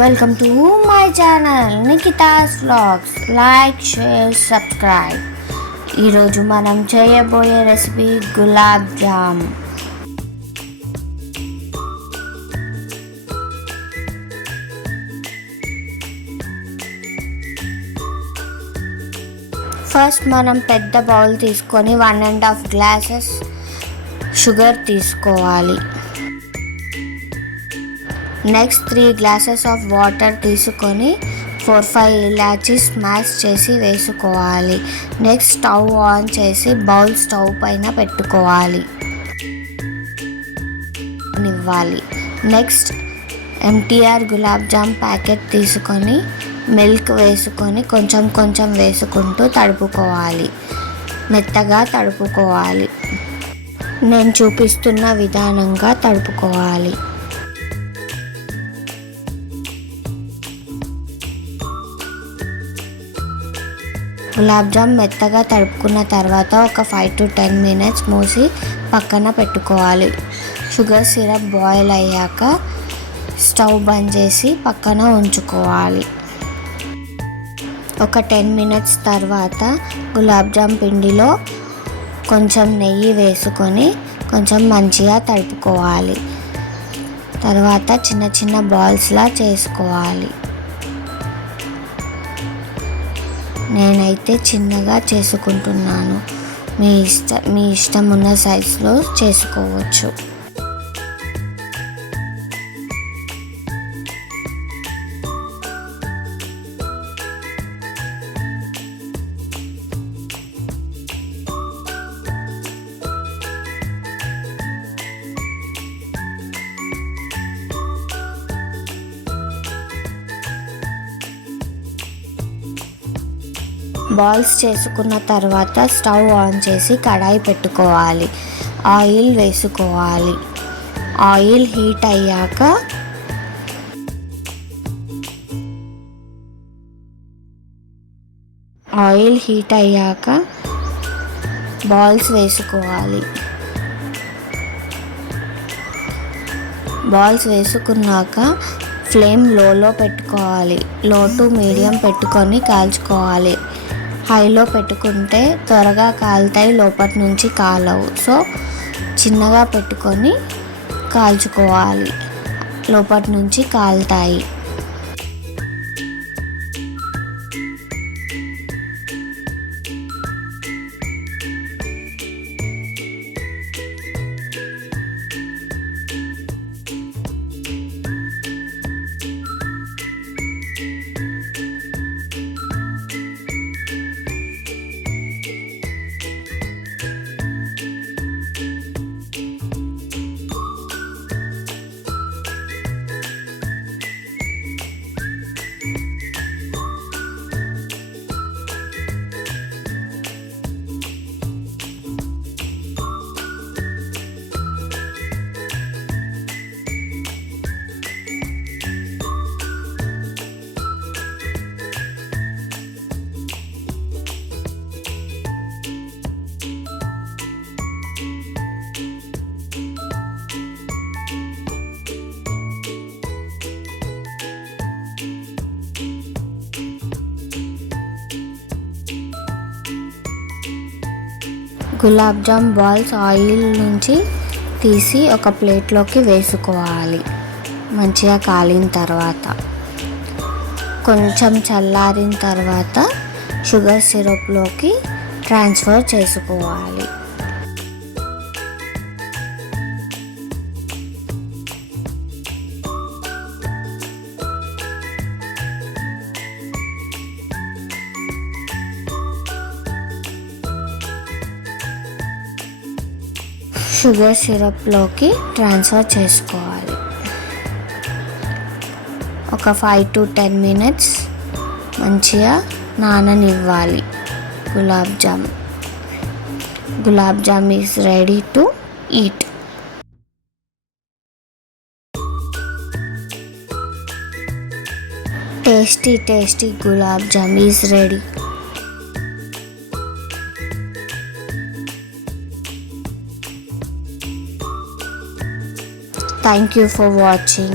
Welcome to my channel Nikhita's vlogs. Like, share, subscribe. ఈరోజు మనం చేయబోయే రెసిపీ గులాబ్ జామ్. ఫస్ట్ మనం పెద్ద బౌల్ తీసుకొని 1.5 గ్లాసెస్ షుగర్ తీసుకోవాలి. నెక్స్ట్ 3 గ్లాసెస్ ఆఫ్ వాటర్ తీసుకొని 4-5 ఇలాచీ స్మాష్ చేసి వేసుకోవాలి. నెక్స్ట్ స్టవ్ ఆన్ చేసి బౌల్ స్టవ్ పైన పెట్టుకోవాలి. నెక్స్ట్ ఎంటీఆర్ గులాబ్ జామ్ ప్యాకెట్ తీసుకొని మిల్క్ వేసుకొని కొంచెం వేసుకుంటూ తడుపుకోవాలి. మెత్తగా తడుపుకోవాలి. నేను చూపిస్తున్న విధానంగా తడుపుకోవాలి. గులాబ్ జామ్ మెత్తగా తడుపుకున్న తర్వాత ఒక 5 to 10 minutes మూసి పక్కన పెట్టుకోవాలి. షుగర్ సిరప్ బాయిల్ అయ్యాక స్టవ్ బంద్ చేసి పక్కన ఉంచుకోవాలి. ఒక 10 minutes తర్వాత గులాబ్ జామ్ పిండిలో కొంచెం నెయ్యి వేసుకొని కొంచెం మంచిగా తడుపుకోవాలి. తర్వాత చిన్న బాల్స్లా చేసుకోవాలి. నేనైతే చిన్నగా చేసుకుంటున్నాను. మీ ఇష్టం ఉన్న సైజులో చేసుకోవచ్చు. బాల్స్ చేసుకున్న తర్వాత స్టవ్ ఆన్ చేసి కడాయి పెట్టుకోవాలి. ఆయిల్ వేసుకోవాలి. ఆయిల్ హీట్ అయ్యాక బాల్స్ వేసుకోవాలి. బాల్స్ వేసుకున్నాక ఫ్లేమ్ లోలో పెట్టుకోవాలి. లో టు మీడియం పెట్టుకొని కాల్చుకోవాలి. హైలో పెట్టుకుంటే త్వరగా కాలుతాయి, లోపటి నుంచి కాలవు. సో చిన్నగా పెట్టుకొని కాల్చుకోవాలి, లోపటి నుంచి కాలుతాయి. గులాబ్ జామ్ బాల్స్ ఆయిల్ నుంచి తీసి ఒక ప్లేట్లోకి వేసుకోవాలి. మంచిగా కాలిన తర్వాత కొంచెం చల్లారిన తర్వాత షుగర్ సిరప్లోకి ట్రాన్స్ఫర్ చేసుకోవాలి. షుగర్ సిరప్లోకి ట్రాన్స్ఫర్ చేసుకోవాలి. ఒక 5 to 10 minutes మంచిగా నాననివ్వాలి. Gulab jamun is ready to eat. Tasty gulab jamun is ready. Thank you for watching.